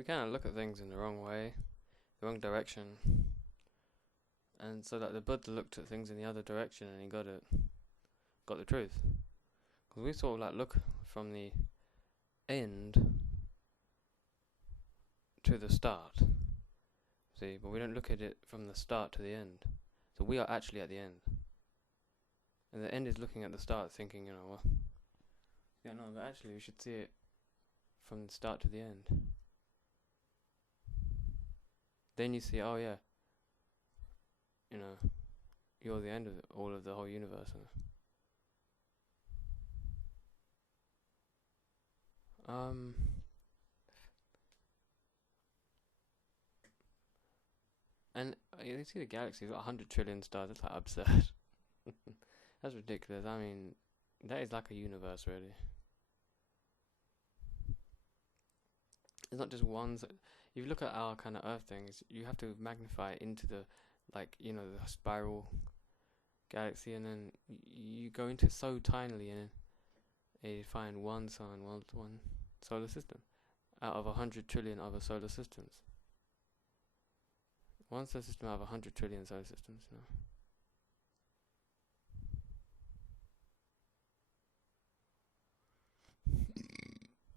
we kind of look at things in the wrong way, the wrong direction, and so that the Buddha looked at things in the other direction and he got the truth. Because we sort of like look from the end to the start, see, but we don't look at it from the start to the end. So we are actually at the end, and the end is looking at the start, thinking, well, yeah, no, but actually we should see it from the start to the end. Then you see, oh yeah, you're the end of all of the whole universe. And you see the galaxy, got 100 trillion stars. That's like absurd. That's ridiculous. I mean, that is like a universe, really. It's not just one. If you look at our kind of Earth things, you have to magnify it into the, the spiral galaxy, and then you go into it so tinily, and you find one sun, one solar system out of 100 trillion other solar systems. One solar system out of 100 trillion solar systems,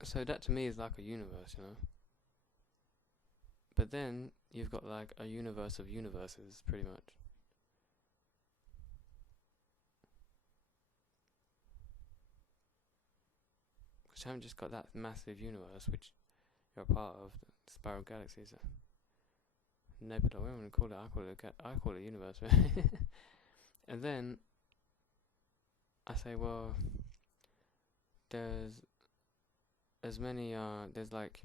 So that to me is like a universe, But then you've got like a universe of universes, pretty much. Because you haven't just got that massive universe, which you're a part of, the spiral galaxies, nebula. What am I going to call it? I call it a universe. And then I say, well, there's as many. There's like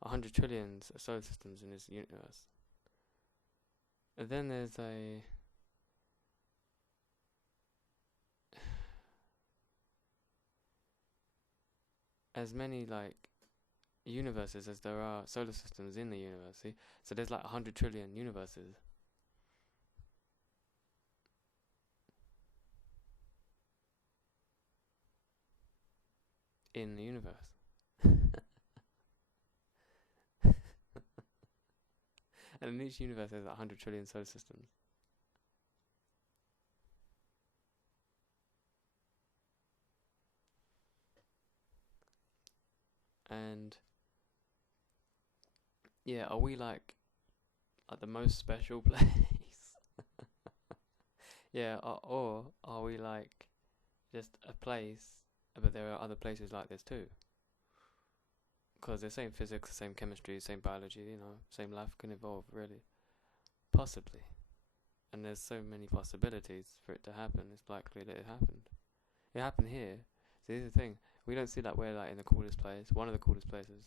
100 trillion solar systems in this universe. And then there's as many like universes as there are solar systems in the universe. See? So there's like 100 trillion universes. In the universe. And in each universe there's 100 trillion solar systems. And yeah, are we like at the most special place? Yeah, or are we like just a place, but there are other places like this too? Because the same physics, the same chemistry, same biology, same life can evolve, really. Possibly. And there's so many possibilities for it to happen, it's likely that it happened. It happened here. See, here's the thing. We don't see that we're like in the coolest place, one of the coolest places.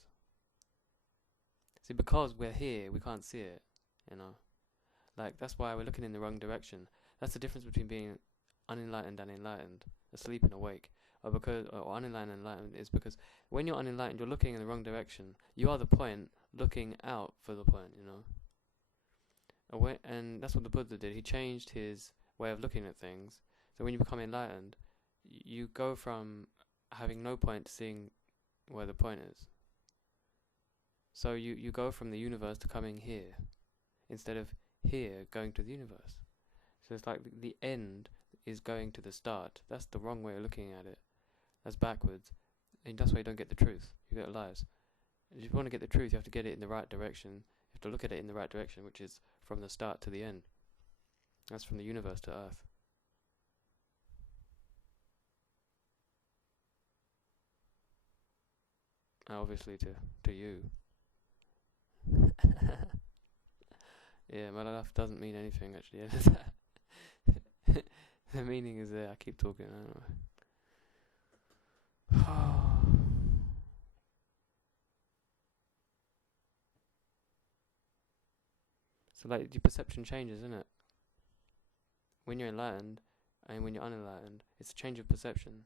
See, because we're here, we can't see it, Like, that's why we're looking in the wrong direction. That's the difference between being unenlightened and enlightened, asleep and awake. Or unenlightened and enlightened is because when you're unenlightened, you're looking in the wrong direction. You are the point, looking out for the point, And that's what the Buddha did. He changed his way of looking at things. So when you become enlightened, you go from having no point to seeing where the point is. So you go from the universe to coming here, instead of here going to the universe. So it's like the end is going to the start. That's the wrong way of looking at it. That's backwards. And that's why you don't get the truth. You get lies. If you want to get the truth, you have to get it in the right direction. You have to look at it in the right direction, which is from the start to the end. That's from the universe to Earth. And obviously to you. Yeah, my life doesn't mean anything actually. The meaning is there. I keep talking. I don't know. So like your perception changes, isn't it? When you're enlightened and when you're unenlightened, it's a change of perception,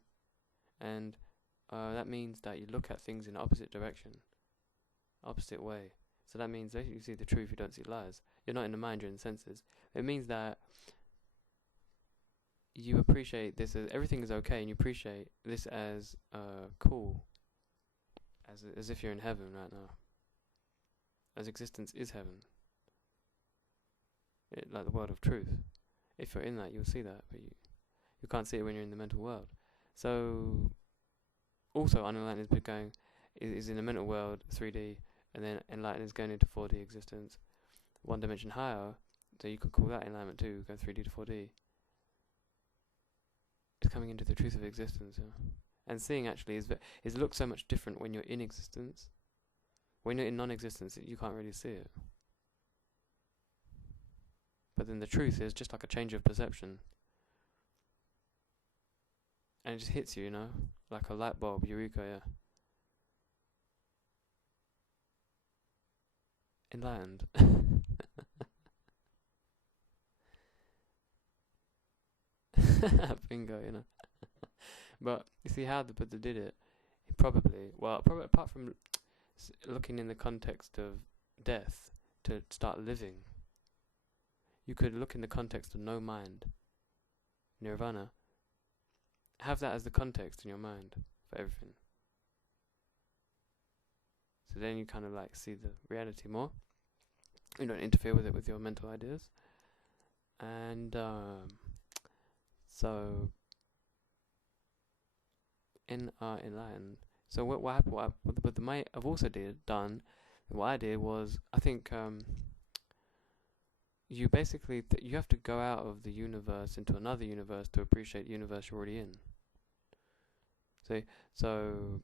and that means that you look at things in the opposite direction, opposite way. So that means that you see the truth, you don't see lies. You're not in the mind, you're in the senses. It means that you appreciate this as everything is okay, and you appreciate this as cool, as if you're in heaven right now. as existence is heaven. Like the world of truth. If you're in that, you'll see that, but you can't see it when you're in the mental world. So, also, unenlightened is in the mental world, 3D, and then enlightened is going into 4D existence, one dimension higher. So you could call that enlightenment too, go 3D to 4D. It's coming into the truth of existence, and seeing actually is looks so much different when you're in existence. When you're in non-existence, you can't really see it. But then the truth is just like a change of perception. And it just hits you, like a light bulb, eureka, Enlightened. Bingo, But you see how the Buddha did it? He probably apart from looking in the context of death to start living, you could look in the context of no mind, nirvana. Have that as the context in your mind for everything. So then you kind of like see the reality more. You don't interfere with it with your mental ideas. And so in enlightened. So what happened? What the might have also done. What I did was, I think you basically you have to go out of the universe into another universe to appreciate the universe you're already in. So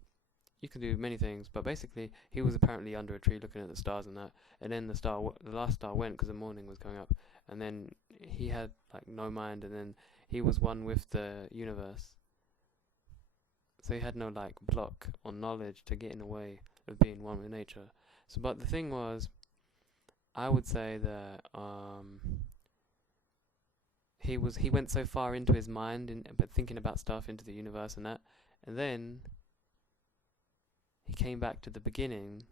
you can do many things, but basically he was apparently under a tree looking at the stars and that, and then the last star went because the morning was coming up, and then he had like no mind, and then he was one with the universe. So he had no like block or knowledge to get in the way of being one with nature. So, but the thing was, I would say that he went so far into his mind, but thinking about stuff into the universe and that, and then he came back to the beginning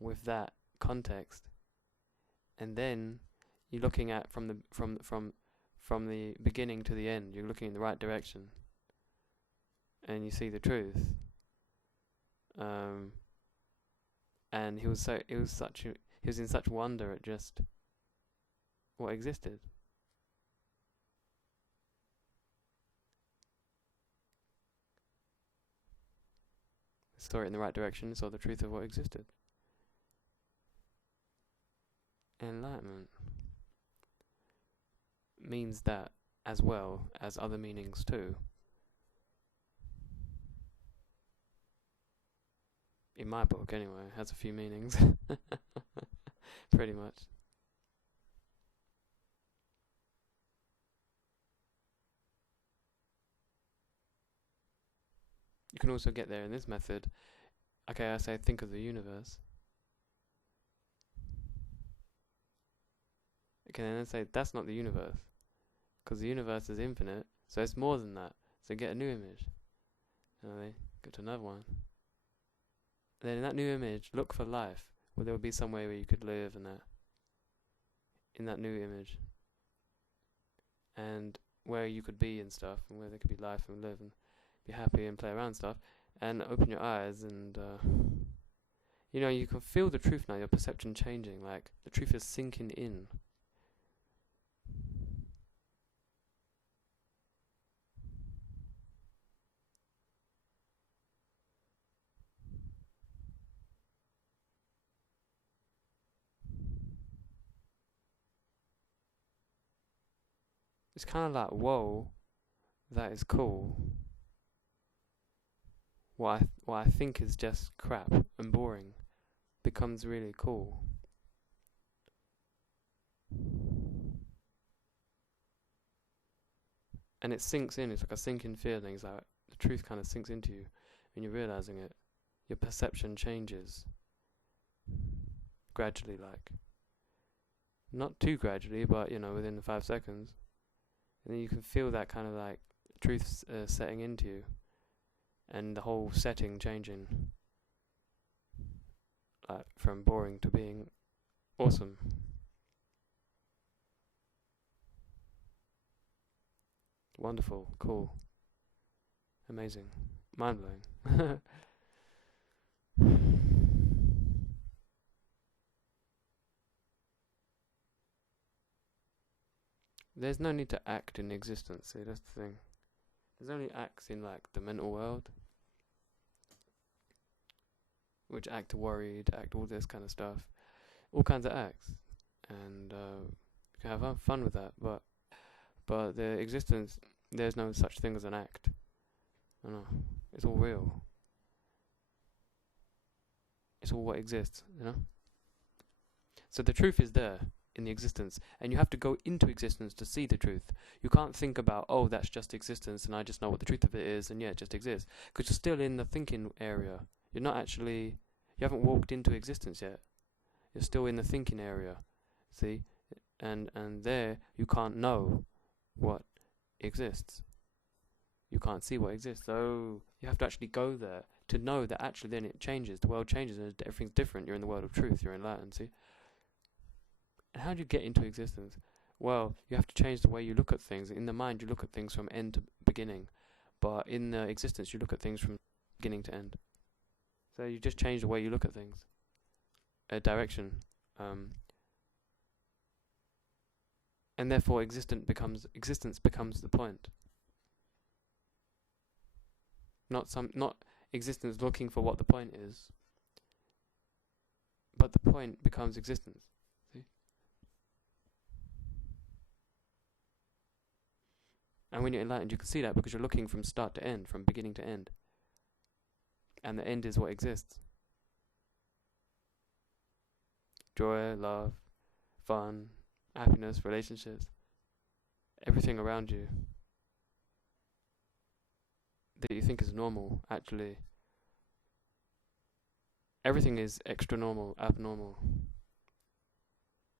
with that context, and then you're looking at from the beginning to the end. You're looking in the right direction, and you see the truth. And he was in such wonder at just what existed. Saw it in the right direction, saw the truth of what existed. Enlightenment means that as well as other meanings too. In my book, anyway, it has a few meanings. Pretty much. You can also get there in this method. Okay, I say think of the universe. Okay, then I say that's not the universe, because the universe is infinite, so it's more than that. So get a new image. And then go to another one. And then in that new image, look for life, where there will be somewhere where you could live and that. In that new image. And where you could be and stuff, and where there could be life and live and be happy and play around and stuff, and open your eyes and you can feel the truth now, your perception changing, like the truth is sinking in. It's kind of like, whoa, that is cool. What I think is just crap and boring becomes really cool. And it sinks in, it's like a sinking feeling. It's like the truth kind of sinks into you when you're realizing it. Your perception changes gradually, like not too gradually, but within the 5 seconds. And then you can feel that kind of like truth setting into you, and the whole setting changing, like from boring to being awesome. Wonderful, cool, amazing, mind blowing. there's no need to act in existence. See, that's the thing. There's only acts in like the mental world, which act worried, act all this kind of stuff, all kinds of acts, and you can have fun with that. But the existence, there's no such thing as an act. No, it's all real. It's all what exists, you know. So the truth is there in the existence, and you have to go into existence to see the truth. You can't think about, oh, that's just existence, and I just know what the truth of it is, and yeah, it just exists, because you're still in the thinking area. You're not actually, you haven't walked into existence yet. You're still in the thinking area, see, and there you can't know what exists. You can't see what exists, so you have to actually go there to know that actually then it changes. The world changes and everything's different. You're in the world of truth. You're enlightened, see. And how do you get into existence? Well, you have to change the way you look at things. In the mind, you look at things from end to beginning, but in the existence, you look at things from beginning to end. So you just change the way you look at things, a direction, and therefore existence becomes the point. Not existence looking for what the point is, but the point becomes existence. See? And when you're enlightened, you can see that because you're looking from start to end, from beginning to end. And the end is what exists. Joy, love, fun, happiness, relationships, everything around you that you think is normal, actually, everything is extra normal, abnormal.